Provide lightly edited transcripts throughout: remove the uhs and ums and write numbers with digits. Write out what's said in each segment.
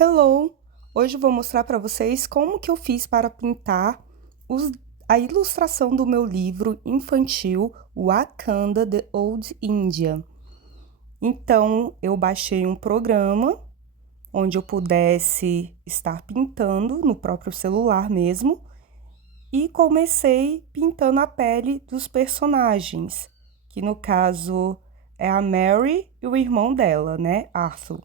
Hello! Hoje eu vou mostrar para vocês como que eu fiz para pintar a ilustração do meu livro infantil Wakanda The Old India. Então, eu baixei um programa onde eu pudesse estar pintando no próprio celular mesmo e comecei pintando a pele dos personagens, que no caso é a Mary e o irmão dela, né, Arthur.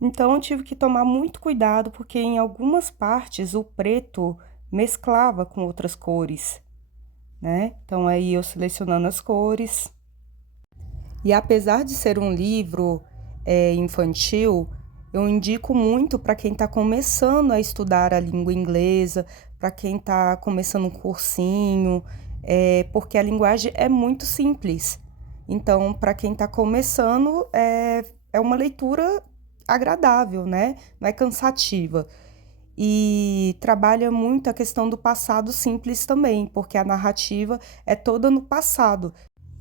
Então, eu tive que tomar muito cuidado, porque em algumas partes o preto mesclava com outras cores, né? Então, aí eu selecionando as cores. E apesar de ser um livro infantil, eu indico muito para quem está começando a estudar a língua inglesa, para quem está começando um cursinho, porque a linguagem é muito simples. Então, para quem está começando, é uma leitura agradável, né? Não é cansativa. E trabalha muito a questão do passado simples também, porque a narrativa é toda no passado.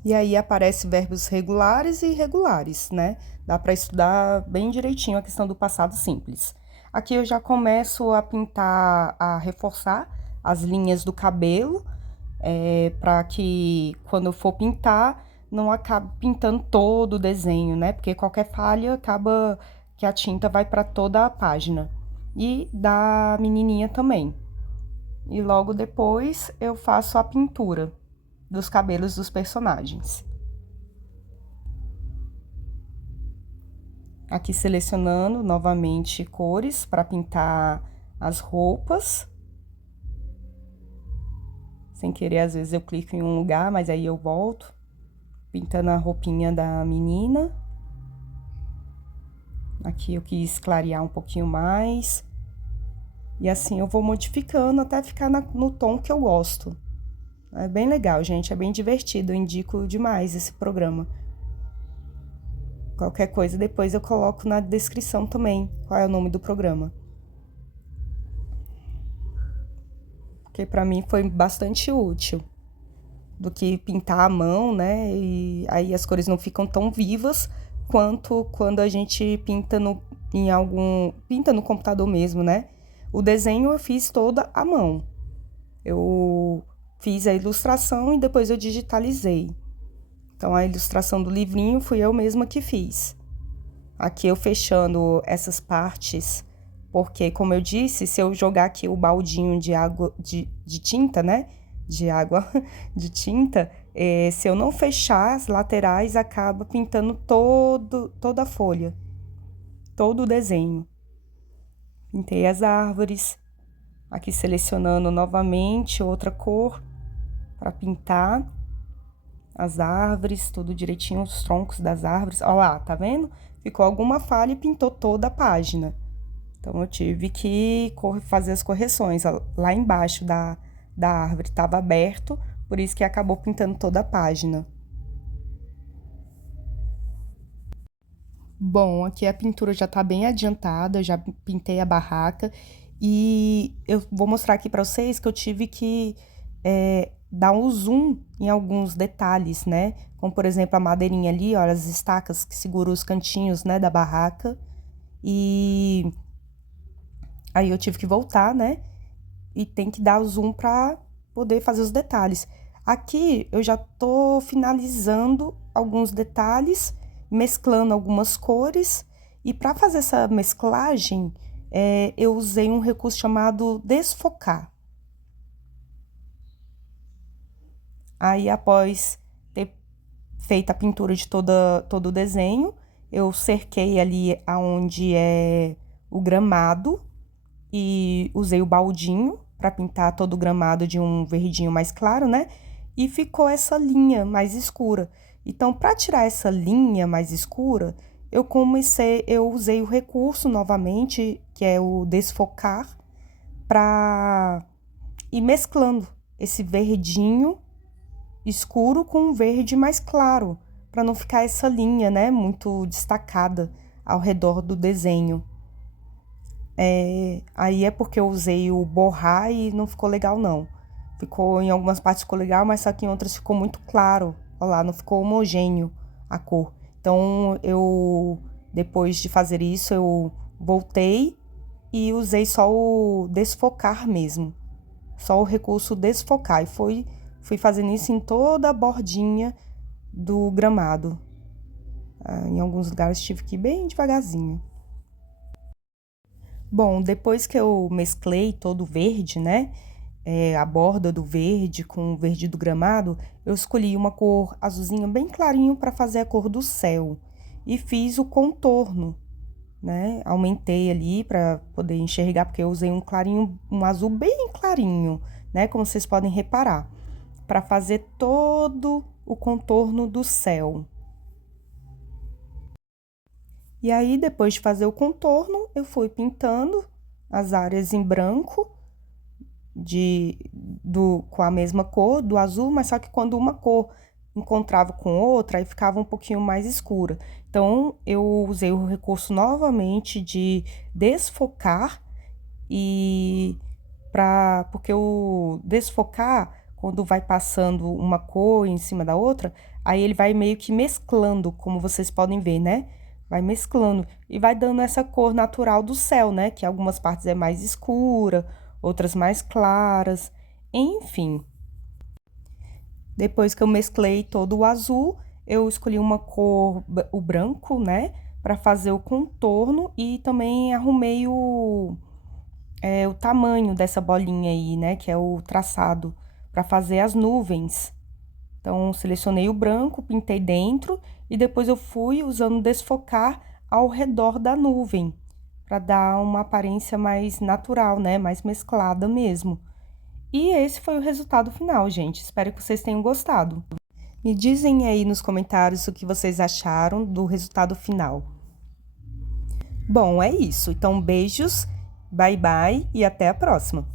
E aí aparece verbos regulares e irregulares, né? Dá para estudar bem direitinho a questão do passado simples. Aqui eu já começo a pintar, a reforçar as linhas do cabelo, para que quando eu for pintar, não acabe pintando todo o desenho, né? Porque qualquer falha acaba que a tinta vai para toda a página. E da menininha também. E logo depois eu faço a pintura dos cabelos dos personagens. Aqui selecionando novamente cores para pintar as roupas. Sem querer, às vezes eu clico em um lugar, mas aí eu volto. Pintando a roupinha da menina. Aqui eu quis clarear um pouquinho mais. E assim eu vou modificando até ficar no tom que eu gosto. É bem legal, gente, é bem divertido, eu indico demais esse programa. Qualquer coisa depois eu coloco na descrição também qual é o nome do programa. Porque pra mim foi bastante útil. Do que pintar à mão, né? E aí as cores não ficam tão vivas quanto quando a gente pinta pinta no computador mesmo, né? O desenho eu fiz toda à mão. Eu fiz a ilustração e depois eu digitalizei. Então, a ilustração do livrinho fui eu mesma que fiz. Aqui eu fechando essas partes, porque, como eu disse, se eu jogar aqui o baldinho de água, de tinta, né? De água, de tinta, se eu não fechar as laterais, acaba pintando toda a folha, todo o desenho. Pintei as árvores, aqui selecionando novamente outra cor para pintar as árvores, tudo direitinho, os troncos das árvores. Olha lá, tá vendo? Ficou alguma falha e pintou toda a página. Então, eu tive que fazer as correções. Lá embaixo da árvore estava aberto, por isso que acabou pintando toda a página. Bom, aqui a pintura já tá bem adiantada, já pintei a barraca. E eu vou mostrar aqui pra vocês que eu tive que dar um zoom em alguns detalhes, né? Como, por exemplo, a madeirinha ali, olha, as estacas que seguram os cantinhos, né, da barraca. E aí eu tive que voltar, né? E tem que dar o zoom pra poder fazer os detalhes. Aqui eu já tô finalizando alguns detalhes, mesclando algumas cores. E para fazer essa mesclagem, eu usei um recurso chamado desfocar. Aí, após ter feito a pintura de todo o desenho, eu cerquei ali aonde é o gramado e usei o baldinho para pintar todo o gramado de um verdinho mais claro, né? E ficou essa linha mais escura. Então, para tirar essa linha mais escura, eu usei o recurso novamente, que é o desfocar, para ir mesclando esse verdinho escuro com um verde mais claro, para não ficar essa linha, né, muito destacada ao redor do desenho. Aí é porque eu usei o borrar e não ficou legal, não. Ficou, em algumas partes ficou legal, mas só que em outras ficou muito claro. Olha lá, não ficou homogêneo a cor. Então, depois de fazer isso, eu voltei e usei só o desfocar mesmo. Só o recurso desfocar. E fui fazendo isso em toda a bordinha do gramado. Em alguns lugares tive que ir bem devagarzinho. Bom, depois que eu mesclei todo o verde, né? A borda do verde com o verde do gramado, eu escolhi uma cor azulzinha bem clarinho para fazer a cor do céu. E fiz o contorno, né? Aumentei ali para poder enxergar, porque eu usei um clarinho, um azul bem clarinho, né? Como vocês podem reparar, para fazer todo o contorno do céu. E aí, depois de fazer o contorno, eu fui pintando as áreas em branco com a mesma cor do azul, mas só que quando uma cor encontrava com outra, aí ficava um pouquinho mais escura. Então, eu usei o recurso novamente de desfocar porque o desfocar, quando vai passando uma cor em cima da outra, aí ele vai meio que mesclando, como vocês podem ver, né? Vai mesclando e vai dando essa cor natural do céu, né? Que algumas partes é mais escura, outras mais claras, enfim. Depois que eu mesclei todo o azul, eu escolhi uma cor, o branco, né? Para fazer o contorno e também arrumei o tamanho dessa bolinha aí, né? Que é o traçado, para fazer as nuvens. Então, selecionei o branco, pintei dentro e depois eu fui usando desfocar ao redor da nuvem, para dar uma aparência mais natural, né? Mais mesclada mesmo. E esse foi o resultado final, gente. Espero que vocês tenham gostado. Me dizem aí nos comentários o que vocês acharam do resultado final. Bom, é isso. Então, beijos, bye bye e até a próxima.